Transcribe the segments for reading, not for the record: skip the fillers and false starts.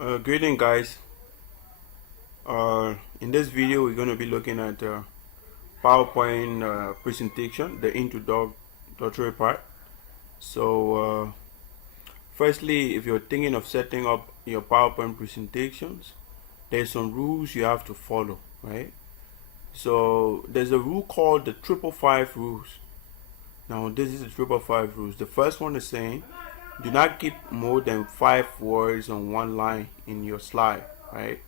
Greeting guys. In this video we're going to be looking at PowerPoint presentation, the introductory part. So firstly, if you're thinking of setting up your PowerPoint presentations, there's some rules you have to follow, right? So there's a rule called the 555 rules. Now this is the 555 rules. The first one is saying do not keep more than 5 words on one line in your slide, right?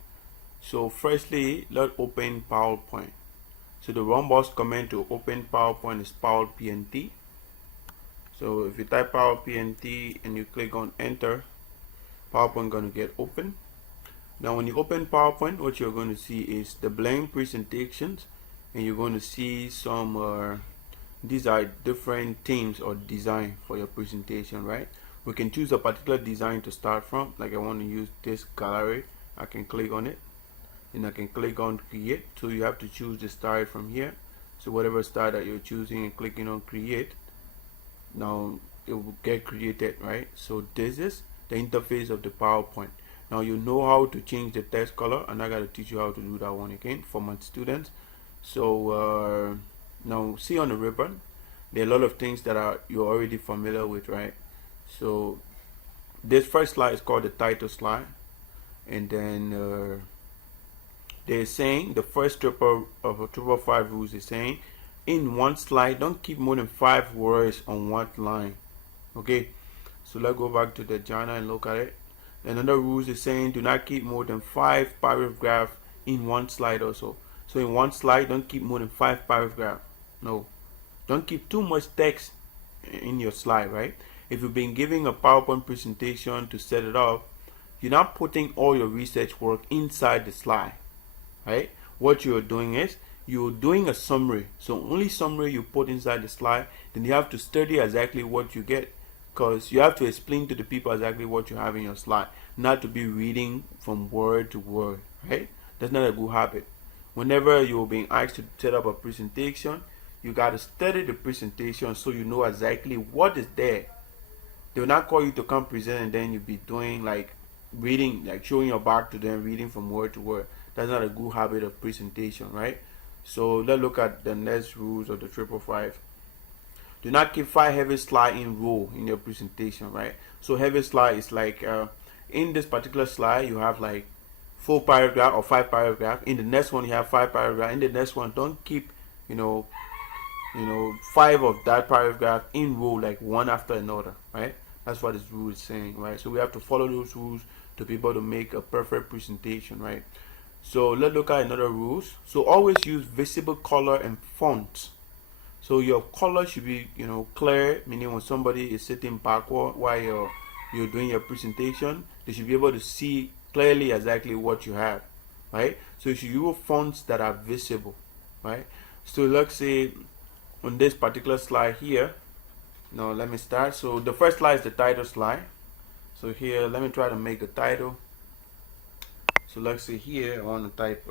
So firstly, let's open PowerPoint. So the run box command to open PowerPoint is PowerPNT. So if you type PowerPNT and you click on enter, PowerPoint going to get open. Now when you open PowerPoint, what you're going to see is the blank presentations, and you're going to see some these are different themes or design for your presentation, right? We can choose a particular design to start from. Like I want to use this gallery, I can click on it and I can click on create. So you have to choose the style from here. So whatever style that you're choosing and clicking on create, now it will get created, right? So this is the interface of the PowerPoint. Now you know how to change the text color, and I got to teach you how to do that one again for my students. So now see on the ribbon, there are a lot of things that are you're already familiar with, right? So this first slide is called the title slide, and then they're saying the first triple of a 555 rules is saying in one slide don't keep more than 5 words on one line. Okay, so let's go back to the journal and look at it. Another rules is saying do not keep more than 5 paragraphs in one slide also. So in one slide don't keep more than 5 paragraphs. No, don't keep too much text in your slide, right? If you've been giving a PowerPoint presentation to set it up, you're not putting all your research work inside the slide, right? What you're doing is you're doing a summary. So only summary you put inside the slide, then you have to study exactly what you get, because you have to explain to the people exactly what you have in your slide, not to be reading from word to word, right? That's not a good habit. Whenever you're being asked to set up a presentation, you got to study the presentation so you know exactly what is there. They will not call you to come present and then you'll be doing like reading, like showing your back to them, reading from word to word. That's not a good habit of presentation, right? So let's look at the next rules of the 555. Do not keep 5 heavy slide in row in your presentation, right? So heavy slide is like in this particular slide you have like 4 paragraph or 5 paragraph. In the next one you have 5 paragraph. In the next one, don't keep you know 5 of that paragraph in row like one after another, right? That's what this rule is saying, right? So we have to follow those rules to be able to make a perfect presentation, right? So let's look at another rules. So always use visible color and font. So your color should be clear, meaning when somebody is sitting backward while you're doing your presentation, they should be able to see clearly exactly what you have, right? So you should use fonts that are visible, right? So let's say on this particular slide here, now let me start. So the first slide is the title slide. So here, let me try to make the title. So let's say here I want to type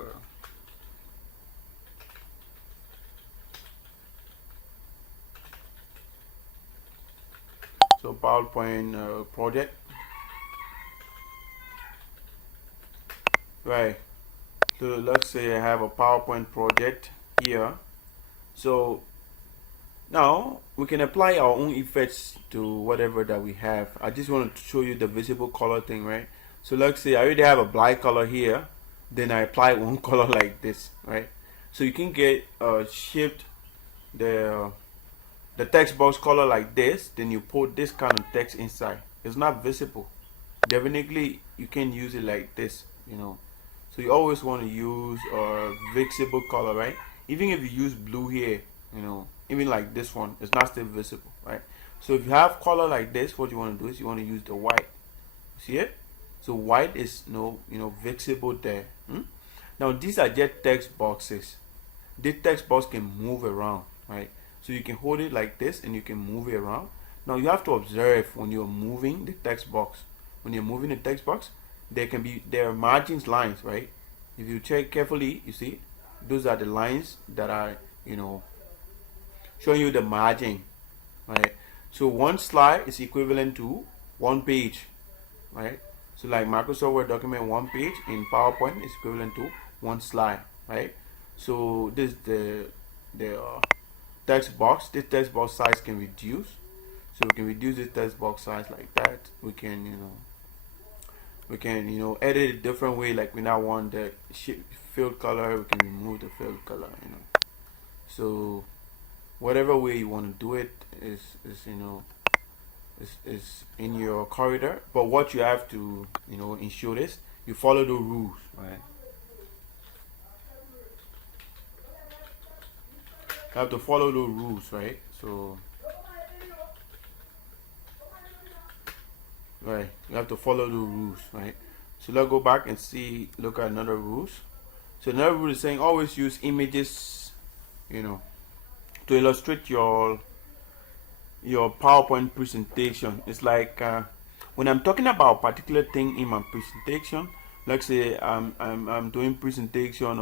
so PowerPoint project, right? So let's say I have a PowerPoint project here. So now we can apply our own effects to whatever that we have. I just want to show you the visible color thing, right? So let's say I already have a black color here, then I apply one color like this, right? So you can get shift the text box color like this, then you put this kind of text inside. It's not visible. Definitely you can use it like this, So you always want to use a visible color, right? Even if you use blue here, even like this one, it's not still visible, right? So if you have color like this, what you want to do is you want to use the white. See it? So white is visible there. Now these are just text boxes. This text box can move around, right? So you can hold it like this and you can move it around. Now you have to observe when you're moving the text box. When you're moving the text box, there are margins lines, right? If you check carefully, you see those are the lines that are showing you the margin, right? So one slide is equivalent to one page, right? So like Microsoft Word document one page in PowerPoint is equivalent to one slide, right? So this the text box. This text box size can reduce. So we can reduce this text box size like that. We can edit it different way. Like we now want the field color, we can remove the field color. So whatever way you want to do it is in your corridor. But what you have to ensure is you follow the rules, right? You have to follow the rules, right? So right, you have to follow the rules, right? So let's go back and look at another rules. So another rule is saying always use images, to illustrate your PowerPoint presentation. It's like when I'm talking about a particular thing in my presentation, let's say I'm doing presentation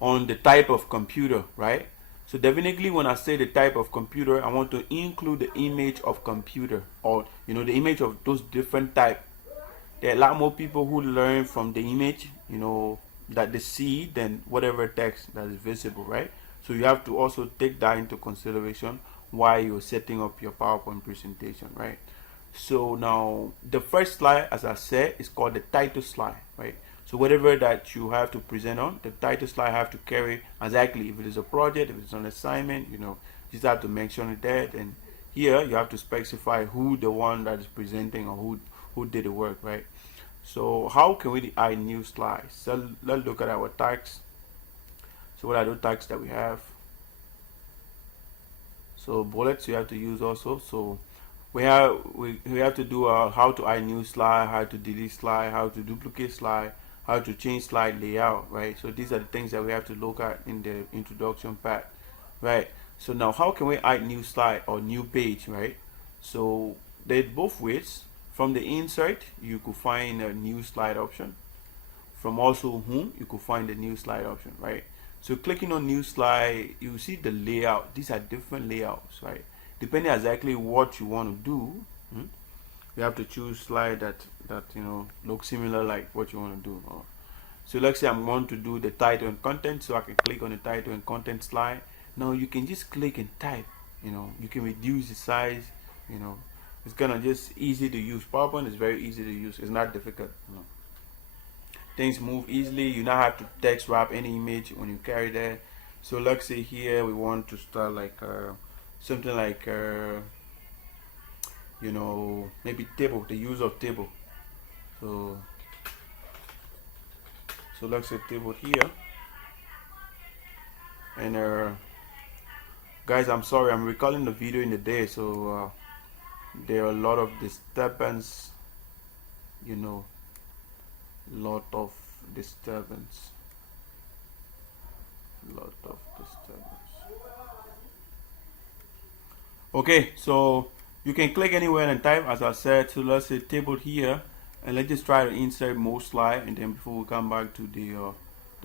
on the type of computer, right? So definitely when I say the type of computer, I want to include the image of computer, or the image of those different type. There are a lot more people who learn from the image, that they see than whatever text that is visible, right? So you have to also take that into consideration while you're setting up your PowerPoint presentation, right? So now the first slide, as I said, is called the title slide, right? So whatever that you have to present on, the title slide have to carry exactly, if it is a project, if it's an assignment, you just have to mention it there. And here you have to specify who the one that is presenting, or who did the work, right? So how can we add new slides? So let's look at our tags. So what are the tags that we have? So bullets you have to use also. So we have to do how to add new slide, how to delete slide, how to duplicate slide, how to change slide layout, right? So these are the things that we have to look at in the introduction part, right? So now how can we add new slide or new page, right? So there's both ways. From the insert, you could find a new slide option. From also home, you could find the new slide option, right? So clicking on new slide, you see the layout. These are different layouts, right? Depending exactly what you want to do, you have to choose slide that looks similar like what you want to do. So let's say I'm going to do the title and content, so I can click on the title and content slide. Now you can just click and type. You can reduce the size. It's gonna just easy to use. PowerPoint is very easy to use. It's not difficult. Things move easily. You not have to text wrap any image when you carry that. So let's say here we want to start like something like maybe table, the use of table. So let's say table here. And guys, I'm sorry, I'm recording the video in the day, so there are a lot of disturbance, lot of disturbance. Okay, so you can click anywhere and type, as I said. So let's say table here, and let's just try to insert more slide, and then before we come back to the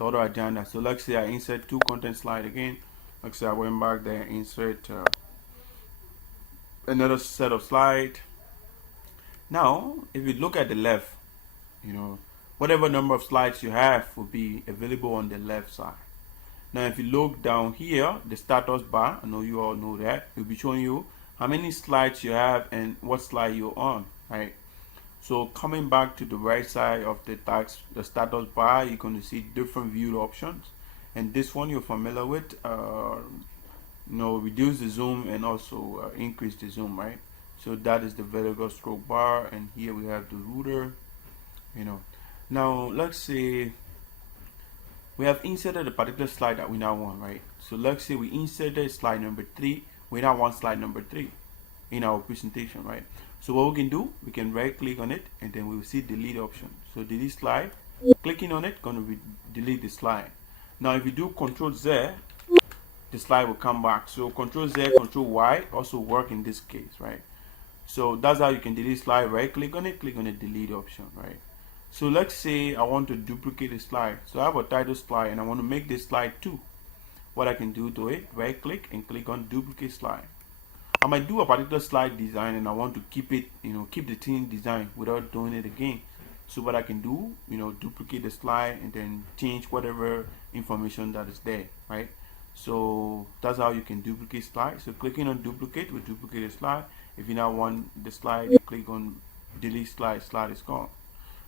other agenda. So let's say I insert two content slide again. Let's say I went back there and insert another set of slide. Now if you look at the left, whatever number of slides you have will be available on the left side. Now if you look down here, the status bar, I know you all know that, it will be showing you how many slides you have and what slide you're on, right? So coming back to the right side of the status bar, you're going to see different view options, and this one you're familiar with. Reduce the zoom and also increase the zoom, right? So that is the vertical stroke bar, and here we have the ruler. Now let's say we have inserted a particular slide that we now want, right? So let's say we inserted slide number 3. We now want slide number 3 in our presentation, right? So what we can do, we can right click on it, and then we will see delete option. So delete slide, clicking on it, going to delete the slide. Now if you do Control Z, the slide will come back. So Control Z, Control Y also work in this case, right? So that's how you can delete slide. Right click on it, click on the delete option, right? So let's say I want to duplicate a slide. So I have a title slide and I want to make this slide 2. What I can do to it, right click and click on duplicate slide. I might do a particular slide design and I want to keep it, keep the same design without doing it again. So what I can do, duplicate the slide and then change whatever information that is there, right? So that's how you can duplicate slides. So clicking on duplicate will duplicate the slide. If you now want the slide, you click on delete slide, slide is gone.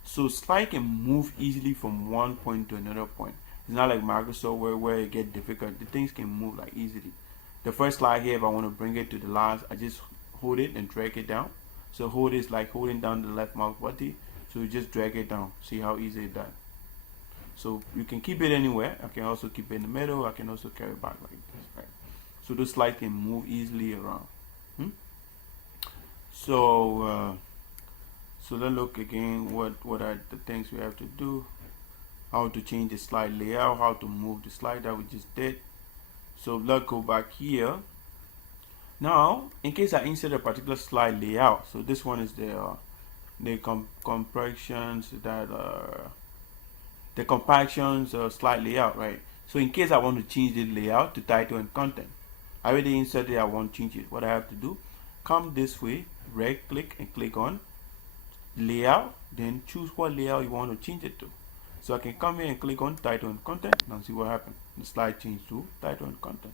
So slide can move easily from one point to another point. It's not like Microsoft where it get difficult. The things can move like easily. The first slide here, if I want to bring it to the last, I just hold it and drag it down. So hold is like holding down the left mouse button. So you just drag it down. See how easy it does. So you can keep it anywhere. I can also keep it in the middle. I can also carry it back like this, right? So the slide can move easily around. So let's look again. What are the things we have to do? How to change the slide layout? How to move the slide that we just did? So let's go back here. Now, in case I insert a particular slide layout, so this one is the compactions that the compactions slide layout, right? So in case I want to change the layout to title and content, I already inserted it, I want to change it. What I have to do, come this way, right click and click on layout, then choose what layout you want to change it to. So I can come here and click on title and content. Now see what happened. The slide changed to title and content.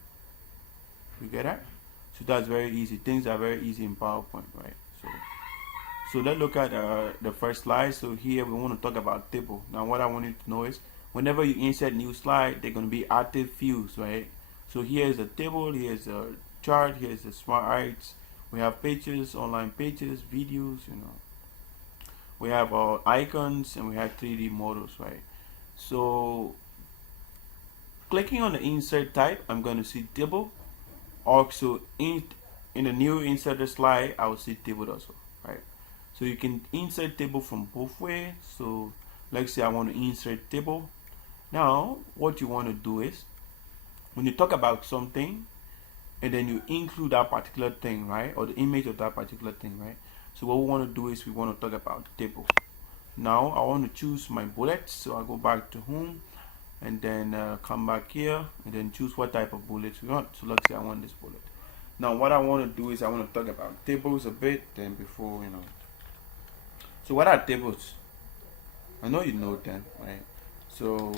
You get that? So that's very easy. Things are very easy in PowerPoint, right? So let's look at the first slide. So here we want to talk about table. Now what I want you to know is whenever you insert new slide, they're going to be active fields, right? So here is a table, here's a chart, here's the smart heights. We have pages, online pages, videos, we have our icons, and we have 3D models, right? So clicking on the insert type, I'm going to see table. Also in the new inserted slide, I will see table also, right? So you can insert table from both ways. So let's say I want to insert table. Now what you want to do is when you talk about something and then you include that particular thing, right, or the image of that particular thing, right? So what we want to do is we want to talk about the table. Now I want to choose my bullets, so I go back to home and then come back here and then choose what type of bullets we want. So let's say I want this bullet. Now what I want to do is I want to talk about tables a bit, then before so what are tables? I know you know them, right? So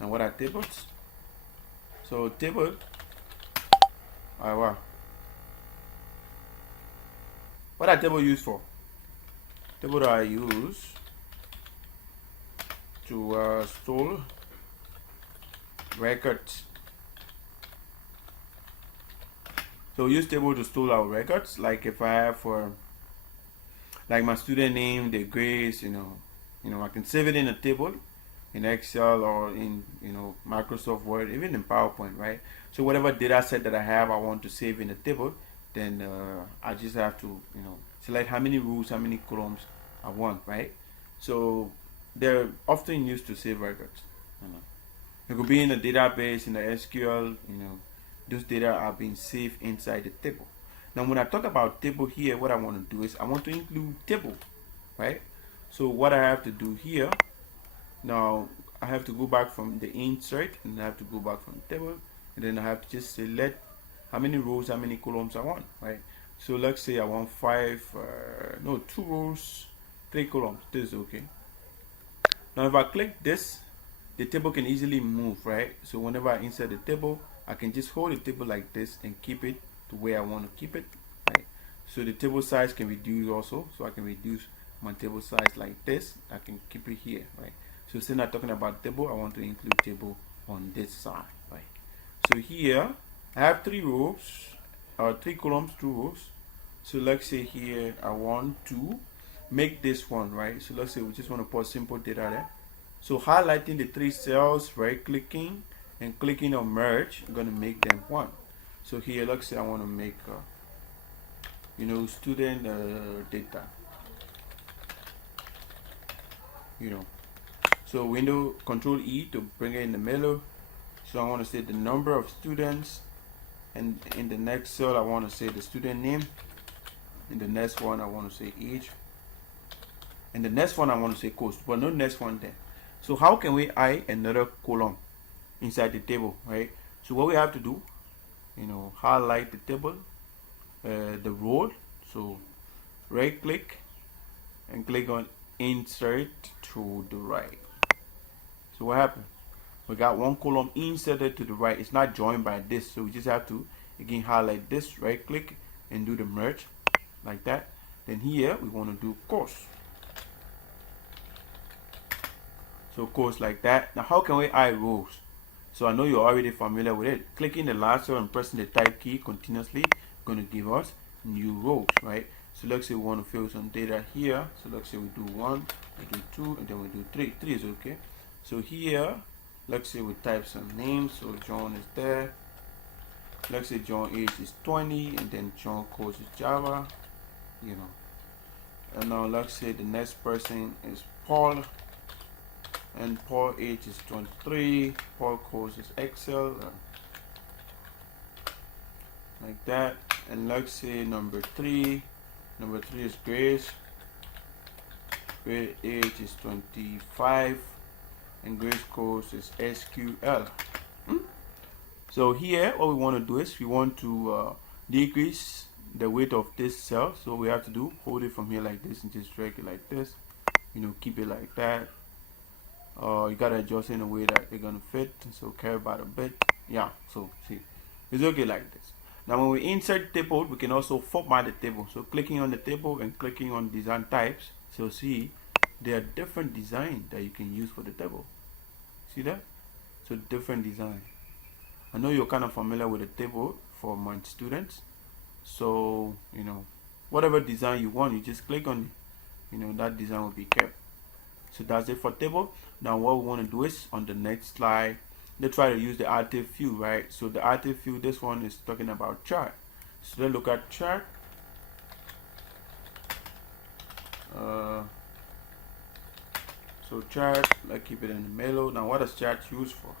now what are tables? So table, wow. What are table used for? Table that I use to store records. So we use table to store our records. Like if I have like my student name, their grades, I can save it in a table in Excel or in Microsoft Word, even in PowerPoint, right? So whatever data set that I have, I want to save in a table, then I just have to select how many rows, how many columns I want, right? So they're often used to save records. It could be in a database, in the SQL, those data are being saved inside the table. Now when I talk about table here, what I want to do is I want to include table, right? So what I have to do here, now I have to go back from the insert and I have to go back from the table, and then I have to just select how many rows, how many columns I want, right? So let's say I want 2 rows, 3 columns. This is okay. Now if I click this, the table can easily move, right? So whenever I insert the table, I can just hold the table like this and keep it to where I want to keep it, right? So the table size can reduce also. So I can reduce my table size like this. I can keep it here, right? So instead of talking about table, I want to include table on this side, right? So here I have 3 rows, 3 columns, 2 rows. So let's say here I want to make this one, right? So let's say we just want to put simple data there. So highlighting the 3 cells, right clicking and clicking on merge, I'm going to make them one. So here let's say I want to make student data, so window control E to bring it in the middle. So I want to say the number of students, and in the next cell I want to say the student name. In the next one I want to say age, and the next one I want to say cost, but no next one there. So how can we add another column inside the table, right? So what we have to do, highlight the table, the row. So right click and click on insert to the right. So what happened? We got one column inserted to the right. It's not joined by this, so we just have to again highlight this, right click and do the merge like that. Then here we want to do course. So course like that. Now how can we add rows? So I know you're already familiar with it. Clicking the lasso and pressing the type key continuously going to give us new rows, right? So let's say we want to fill some data here. So let's say we do 1, we do 2, and then we do 3. 3 is okay. So here, let's say we type some names. So John is there. Let's say John age is 20, and then John course is Java, And now let's say the next person is Paul, and Paul age is 23. Paul course is Excel, like that. And let's say number 3 is Grace. Grace age is 25, and Grace course is SQL. So here what we want to do is we want to decrease the weight of this cell. So we have to do hold it from here like this and just drag it like this, keep it like that. You gotta adjust in a way that they're gonna fit. So care about a bit, yeah. So see, it's okay like this. Now when we insert table, we can also format the table. So clicking on the table and clicking on design types. So see, there are different designs that you can use for the table. See that? So different design. I know you're kind of familiar with the table for my students. So whatever design you want, you just click on it. That design will be kept. So that's it for table. Now what we want to do is on the next slide, let's try to use the active view, right? So the active view, this one is talking about chart. So let's look at chart. So chart, let's keep it in the middle. Now what is chart used for?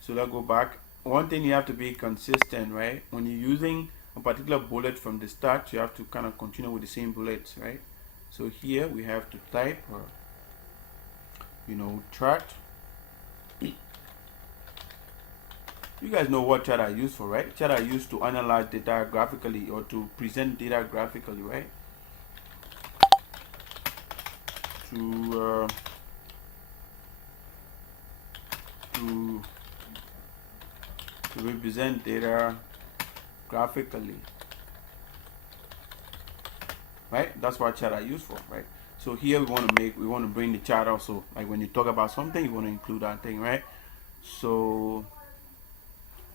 So let's go back. One thing, you have to be consistent, right? When you're using a particular bullet from the start, you have to kind of continue with the same bullets, right? So here we have to type chart. You guys know what chart are used for, right? Chart are used to analyze data graphically or to present data graphically, right? To represent data graphically, right? That's what chart are used for, right? So here we want to bring the chart also. Like when you talk about something, you want to include that thing, right? So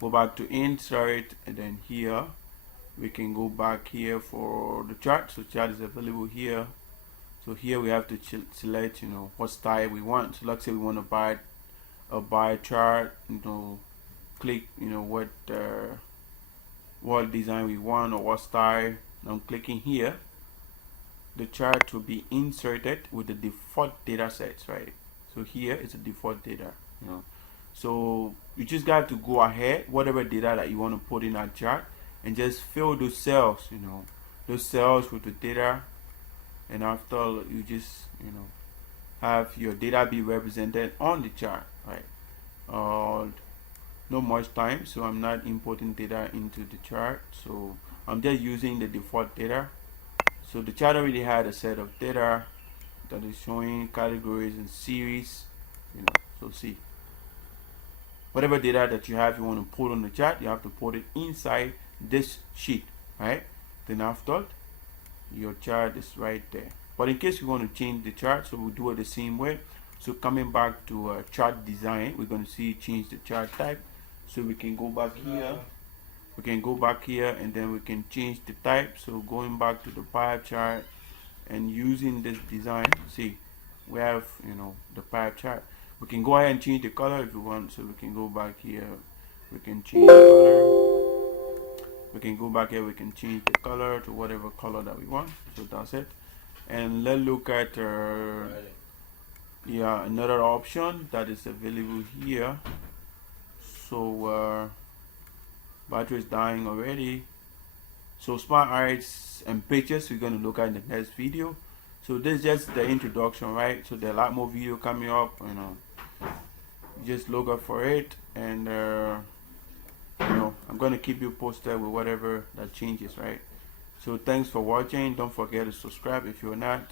go back to insert, and then here we can go back here for the chart. So chart is available here. So here we have to select what style we want. So let's say we want to buy a bar chart, click what design we want or what style. Now clicking here, the chart will be inserted with the default data sets, right? So here is the default data, so you just got to go ahead, whatever data that you want to put in that chart, and just fill those cells, those cells with the data. And after you just have your data be represented on the chart, right? No much time, so I'm not importing data into the chart, so I'm just using the default data. So the chart already had a set of data that is showing categories and series, so see, whatever data that you have, you want to put on the chart, you have to put it inside this sheet, right? Then after, your chart is right there. But in case you want to change the chart, so we'll do it the same way. So coming back to chart design, we're going to see change the chart type. So we can go back here, and then we can change the type. So going back to the pie chart and using this design, see, we have the pie chart. We can go ahead and change the color if you want. So we can go back here, we can change the color. We can go back here, we can change the color to whatever color that we want. So that's it. And let's look at another option that is available here. So battery is dying already. So smart arrays and pictures we're going to look at in the next video. So this is just the introduction, right? So there are a lot more video coming up, just look up for it. And I'm going to keep you posted with whatever that changes, right? So thanks for watching. Don't forget to subscribe if you're not.